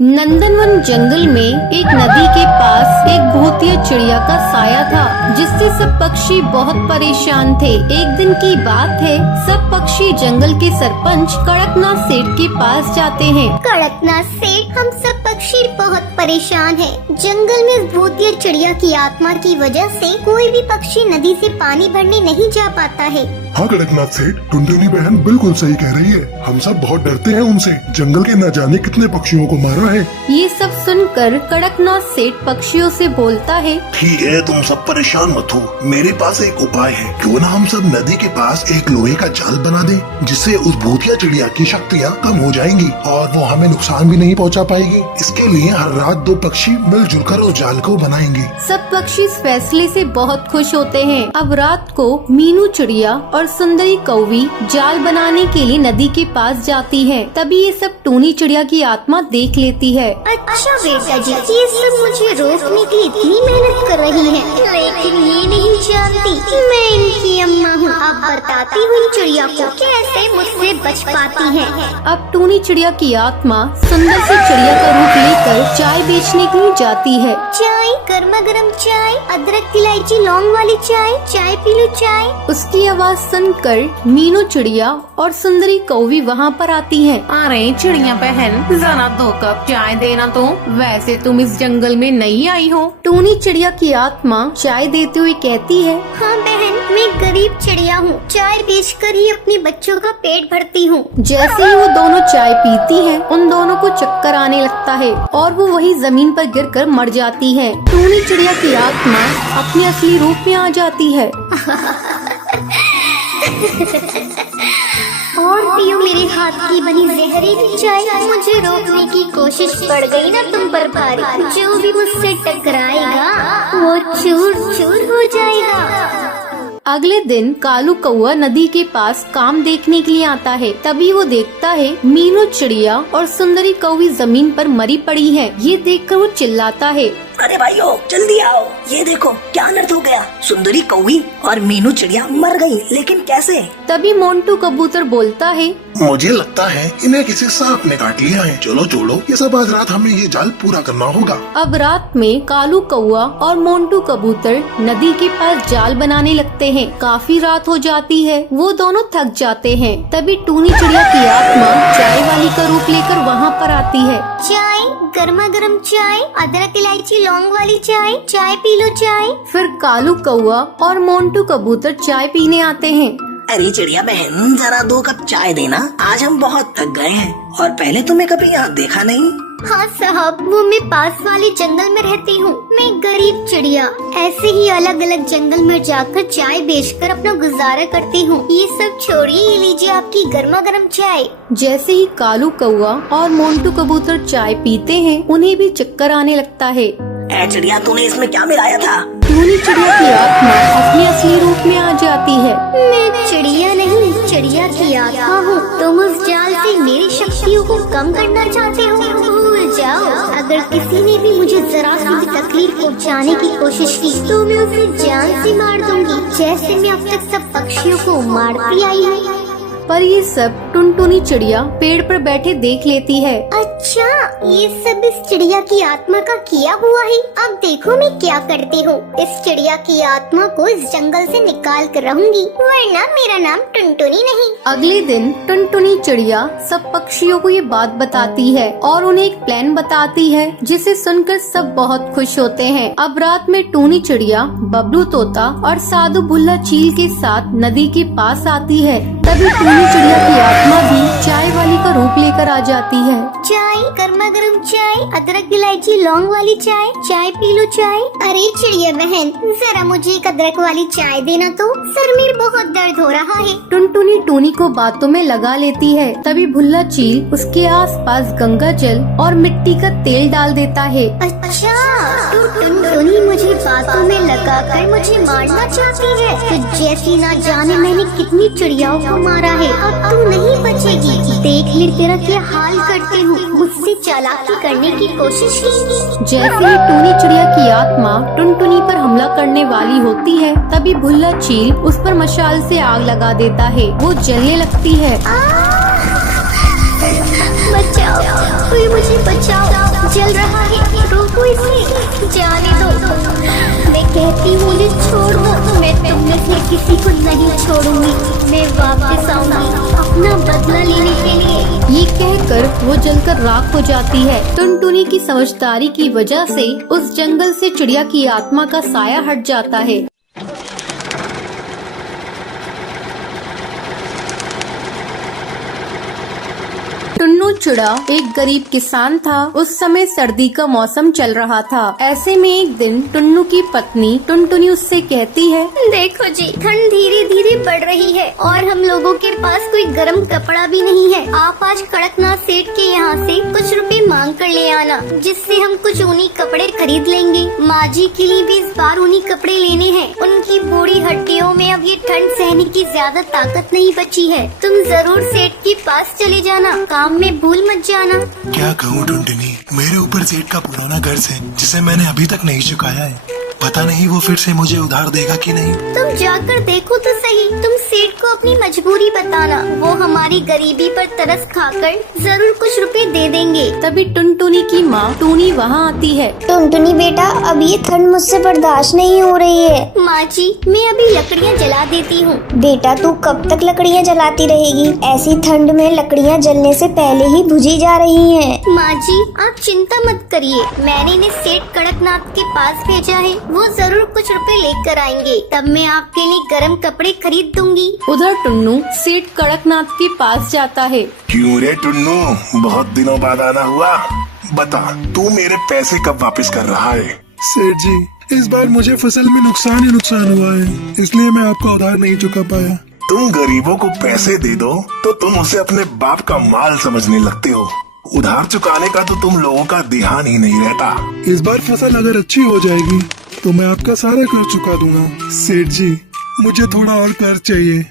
नंदनवन जंगल में एक नदी के पास एक भूतिया चिड़िया का साया था, जिससे सब पक्षी बहुत परेशान थे। एक दिन की बात है, सब पक्षी जंगल के सरपंच कड़कनाथ सेठ के पास जाते हैं। कड़कनाथ सेठ, हम सब पक्षी बहुत परेशान हैं। जंगल में इस भूतिया चिड़िया की आत्मा की वजह से कोई भी पक्षी नदी से पानी भरने नहीं जा पाता है। हाँ कड़कनाथ सेठ, टुनटुनी बहन बिल्कुल सही कह रही है। हम सब बहुत डरते हैं उनसे। जंगल के न जाने कितने पक्षियों को मारा है। ये सब सुनकर कड़कनाथ सेठ पक्षियों से बोलता है, ठीक है, तुम सब परेशान मत हो। मेरे पास एक उपाय है। क्यों ना हम सब नदी के पास एक लोहे का जाल बना दें, जिससे उस भूतिया चिड़िया की शक्तियाँ कम हो जाएंगी और वो हमें नुकसान भी नहीं पहुँचा पाएगी। इसके लिए हर रात 2 पक्षी मिलजुल कर उस जाल को बनाएंगे। सब पक्षी इस फैसले से बहुत खुश होते हैं। अब रात को मीनू चिड़िया और सुंदरी कौवी जाल बनाने के लिए नदी के पास जाती है। तभी ये सब टूनी चिड़िया की आत्मा देख लेती है। अच्छा बेटा जी, ये सब मुझे रोकने के लिए इतनी मेहनत कर रही है, लेकिन ये नहीं जानती मैं इनकी अम्मा हूँ। अब बताती हूँ चिड़िया को कैसे मुझसे बच पाती है। अब टूनी चिड़िया की आत्मा सुंदर सी चिड़िया का रूप लेकर चाय बेचने के लिए जाती है। चाय, गर्मा गर्म चाय, अदरक इलायची लौंग वाली चाय, चाय पी लो चाय। उसकी आवाज सुनकर मीनू चिड़िया और सुंदरी कौवी वहाँ पर आती हैं। अरे चिड़िया बहन, जरा 2 कप चाय देना तो। वैसे तुम इस जंगल में नई आई हो। टूनी चिड़िया की आत्मा चाय देते हुए कहती है, हाँ बहन, मैं गरीब चिड़िया हूँ। चाय बेचकर ही अपने बच्चों का पेट भरती हूँ। जैसे ही वो दोनों चाय पीती हैं, उन दोनों को चक्कर आने लगता है और वो वही जमीन पर गिरकर मर जाती है। टूनी चिड़िया की आत्मा अपने असली रूप में आ जाती है। और पियो मेरे हाथ की बनी जहरीली चाय। मुझे रोकने की कोशिश पड़ गई ना तुम पर भारी। जो भी मुझसे टकराएगा वो चूर चूर हो जाएगा। अगले दिन कालू कौआ नदी के पास काम देखने के लिए आता है। तभी वो देखता है मीनू चिड़िया और सुंदरी कौवी जमीन पर मरी पड़ी है। ये देखकर वो चिल्लाता है, अरे भाइयों जल्दी आओ, ये देखो क्या अनर्थ हो गया। सुंदरी कौवी और मीनू चिड़िया मर गई, लेकिन कैसे? तभी मोंटू कबूतर बोलता है, मुझे लगता है इन्हें किसी सांप ने काट लिया है। चलो छोड़ो, ये सब आज रात हमें ये जाल पूरा करना होगा। अब रात में कालू कौआ और मोंटू कबूतर नदी के पास जाल बनाने लगते हैं। काफी रात हो जाती है, वो दोनों थक जाते हैं। तभी टूनी चिड़िया की आत्मा चाय वाली का रूप लेकर वहाँ पर आती है। चाय, गर्मा गर्म चाय, अदरक इलायची लौंग वाली चाय, चाय पी लो चाय। फिर कालू कौआ और मोंटू कबूतर चाय पीने आते हैं। अरे चिड़िया बहन, जरा 2 कप चाय देना। आज हम बहुत थक गए हैं और पहले तुम्हें कभी यहाँ देखा नहीं। हाँ साहब, वो मैं पास वाले जंगल में रहती हूँ। मैं गरीब चिड़िया ऐसे ही अलग अलग जंगल में जाकर चाय बेचकर अपना गुजारा करती हूँ। ये सब छोड़िए, ये लीजिए आपकी गर्मा गर्म चाय। जैसे ही कालू कौआ और मोंटू कबूतर चाय पीते हैं, उन्हें भी चक्कर आने लगता है। ए चिड़िया, तूने इसमें क्या मिलाया था? टूनी चिड़िया की आत्मा अपने असली रूप में आ जाती है। मैं चिड़िया नहीं, चिड़िया की आत्मा हूँ। तुम उस जाल से मेरी शक्तियों को कम करना चाहते हो? भूल जाओ। अगर किसी ने भी मुझे जरा सी भी तकलीफ पहुँचाने की कोशिश की तो मैं उसे जान से मार दूंगी, जैसे मैं अब तक सब पक्षियों को मारती आई हूँ। पर ये सब टुनटुनी चिड़िया पेड़ पर बैठे देख लेती है। अच्छा, ये सब इस चिड़िया की आत्मा का किया हुआ है। अब देखो मैं क्या करती हूँ। इस चिड़िया की आत्मा को इस जंगल से निकाल कर रहूंगी, वरना मेरा नाम टुनटुनी नहीं। अगले दिन टुनटुनी चिड़िया सब पक्षियों को ये बात बताती है और उन्हें एक प्लान बताती है, जिसे सुनकर सब बहुत खुश होते हैं। अब रात में टूनी चिड़िया बबलू तोता और साधु भुल्ला चील के साथ नदी के पास आती है। तभी टूनी चिड़िया की आत्मा भी चाय वाली का रूप लेकर आ जाती है। चाय, गर्मा गर्म चाय, अदरक इलायची लौंग वाली चाय, चाय पी लो चाय। अरे चिड़िया बहन, जरा मुझे एक अदरक वाली चाय देना तो। सर में बहुत दर्द हो रहा है। टुनटुनी टूनी को बातों में लगा लेती है। तभी भुल्ला चील उसके आसपास गंगा जल और मिट्टी का तेल डाल देता है। अच्छा, टुनटुनी मुझे बातों में लगाकर मुझे मारना चाहती है। तो जैसी ना जाने मैंने कितनी चिड़ियाओं को मारा है, अब तू नहीं बचेगी। देख ले तेरा क्या हाल करती हूँ। मुझसे चालाकी करने की कोशिश की। जैसे ही टूनी चिड़िया की आत्मा टुनटुनी पर हमला करने वाली होती है, तभी भुल्ला चील उस पर मशाल से आग लगा देता है। वो जलने लगती है। बचाओ, कोई मुझे बचाओ। जल रहा है, रोको इसे, जाने दो। मैं कहती हूँ मुझे छोड़ दो, मैं तुम में से किसी को नहीं छोड़ूंगी। मैं वापस आऊंगी अपना बदला लेने के लिए। ये कहकर वो जलकर राख हो जाती है। टुनटुनी की समझदारी की वजह से उस जंगल से चिड़िया की आत्मा का साया हट जाता है। टुन्नू चिड़ा एक गरीब किसान था। उस समय सर्दी का मौसम चल रहा था। ऐसे में एक दिन टुन्नू की पत्नी टुनटुनी उससे कहती है, देखो जी, ठंड धीरे धीरे बढ़ रही है और हम लोगों के पास कोई गर्म कपड़ा भी नहीं है। आप आज कड़कनाथ सेठ के यहाँ से कुछ रुपए मांग कर ले आना, जिससे हम कुछ ऊनी कपड़े खरीद लेंगे। माँ जी के लिए भी इस बार ऊनी कपड़े लेने हैं। उनकी बूढ़ी हड्डियों में अब ये ठंड सहने की ज्यादा ताकत नहीं बची है। तुम जरूर सेठ के पास चले जाना, काम में भूल मत जाना। क्या कहूँ टुनटुनी, मेरे ऊपर सेठ का पुराना कर्ज है जिसे मैंने अभी तक नहीं चुकाया है। पता नहीं वो फिर से मुझे उधार देगा कि नहीं। तुम जाकर देखो तो सही। तुम सेठ को अपनी मजबूरी बताना, वो हमारी गरीबी पर तरस खाकर जरूर कुछ रुपए दे देंगे। तभी टुनटुनी की माँ टूनी वहाँ आती है। टुनटुनी बेटा, अब ये ठंड मुझसे बर्दाश्त नहीं हो रही है। माँ जी, मैं अभी लकड़ियाँ जला देती हूँ। बेटा, तू कब तक लकड़ियाँ जलाती रहेगी? ऐसी ठंड में लकड़ियाँ जलने से पहले ही बुझी जा रही हैं। माँ जी, आप चिंता मत करिए, मैंने इन्हें सेठ कड़कनाथ के पास भेजा है। वो जरूर कुछ रुपए लेकर आएंगे, तब मैं आपके लिए गर्म कपड़े खरीद दूंगी। उधर टुन्नू सेठ कड़कनाथ के पास जाता है। क्यों रे टुन्नू, बहुत दिनों बाद आना हुआ। बता, तू मेरे पैसे कब वापस कर रहा है? सेठ जी, इस बार मुझे फसल में नुकसान ही नुकसान हुआ है, इसलिए मैं आपका उधार नहीं चुका पाया। तुम गरीबों को पैसे दे दो तो तुम उसे अपने बाप का माल समझने लगते हो। उधार चुकाने का तो तुम लोगों का ध्यान ही नहीं रहता। इस बार फसल अगर अच्छी हो जाएगी तो मैं आपका सारा कर्ज चुका दूंगा। सेठ जी, मुझे थोड़ा और कर्ज चाहिए।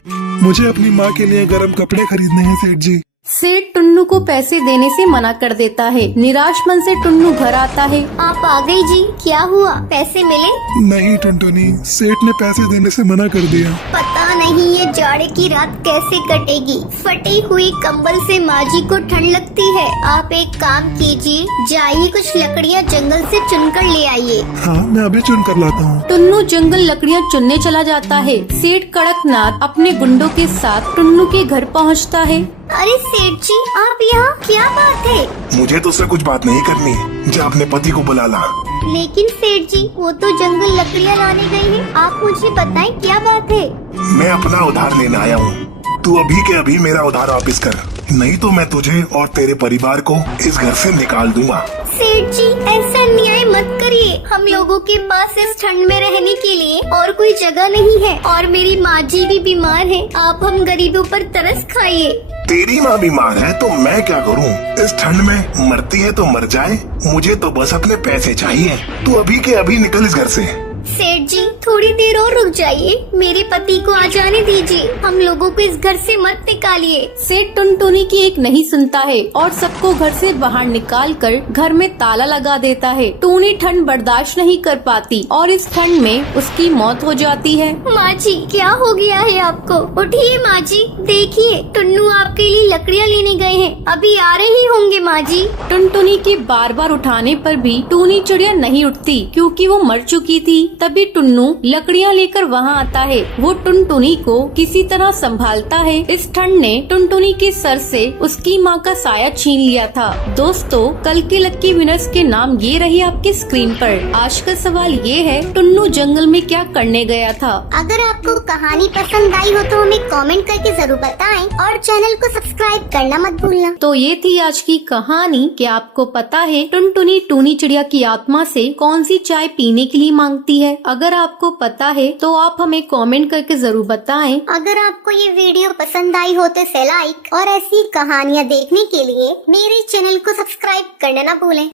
मुझे अपनी माँ के लिए गर्म कपड़े खरीदने हैं सेठ जी। सेठ टुन्नू को पैसे देने से मना कर देता है। निराश मन से टुन्नू घर आता है। आप आ गई जी, क्या हुआ, पैसे मिले? नहीं टुनटुनी, सेठ ने पैसे देने से मना कर दिया। पता नहीं ये जाड़े की रात कैसे कटेगी। फटी हुई कंबल से माँ जी को ठंड लगती है। आप एक काम कीजिए, जाइए कुछ लकड़ियाँ जंगल से चुनकर ले आइए। हाँ, मैं अभी चुन कर लाता हूँ। टुन्नू जंगल लकड़ियाँ चुनने चला जाता है। सेठ कड़कनाथ अपने गुंडों के साथ टुन्नू के घर पहुँचता है। अरे सेठ जी, आप यहाँ, क्या बात है? मुझे तुझसे कुछ बात नहीं करनी, जा अपने पति को बुला ला। लेकिन सेठ जी, वो तो जंगल लकड़ियाँ लाने गई है। आप मुझे बताएं क्या बात है? मैं अपना उधार लेने आया हूँ। तू अभी के अभी मेरा उधार वापस कर, नहीं तो मैं तुझे और तेरे परिवार को इस घर से निकाल दूंगा। सेठ जी, ऐसा अन्याय मत करिए। हम लोगों के पास इस ठंड में रहने के लिए और कोई जगह नहीं है और मेरी माँ जी भी बीमार है। आप हम गरीबों पर तरस खाइए। तेरी माँ बीमार है तो मैं क्या करूँ? इस ठंड में मरती है तो मर जाए, मुझे तो बस अपने पैसे चाहिए। तू अभी के अभी निकल इस घर से। सेठ जी, थोड़ी देर और रुक जाइए, मेरे पति को आ जाने दीजिए। हम लोगों को इस घर से मत निकालिए। सेठ टुनटुनी की एक नहीं सुनता है और सबको घर से बाहर निकालकर घर में ताला लगा देता है। टूनी ठंड बर्दाश्त नहीं कर पाती और इस ठंड में उसकी मौत हो जाती है। माँ जी, क्या हो गया है आपको? उठिए माँ जी, देखिए टुन्नू आपके लिए लकड़ियाँ लेने गए हैं, अभी आ रहे होंगे माँ जी। टुनटुनी के बार बार उठाने पर भी टूनी चिड़िया नहीं उठती क्योंकि वो मर चुकी थी। तभी टुन्नू लकड़ियाँ लेकर वहाँ आता है। वो टुनटुनी को किसी तरह संभालता है। इस ठंड ने टुनटुनी के सर से उसकी माँ का साया छीन लिया था। दोस्तों, कल के लक्की विनर्स के नाम ये रही आपकी स्क्रीन पर। आज का सवाल ये है, टुन्नू जंगल में क्या करने गया था? अगर आपको कहानी पसंद आई हो तो हमें कमेंट करके जरूर बताएं और चैनल को सब्सक्राइब करना मत भूलना। तो ये थी आज की कहानी। क्या आपको पता है टुनटुनी टूनी चिड़िया की आत्मा से कौन सी चाय पीने के लिए मांगती है? अगर आपको पता है तो आप हमें कमेंट करके जरूर बताएं। अगर आपको ये वीडियो पसंद आई हो तो इसे लाइक और ऐसी कहानियाँ देखने के लिए मेरे चैनल को सब्सक्राइब करना ना भूलें।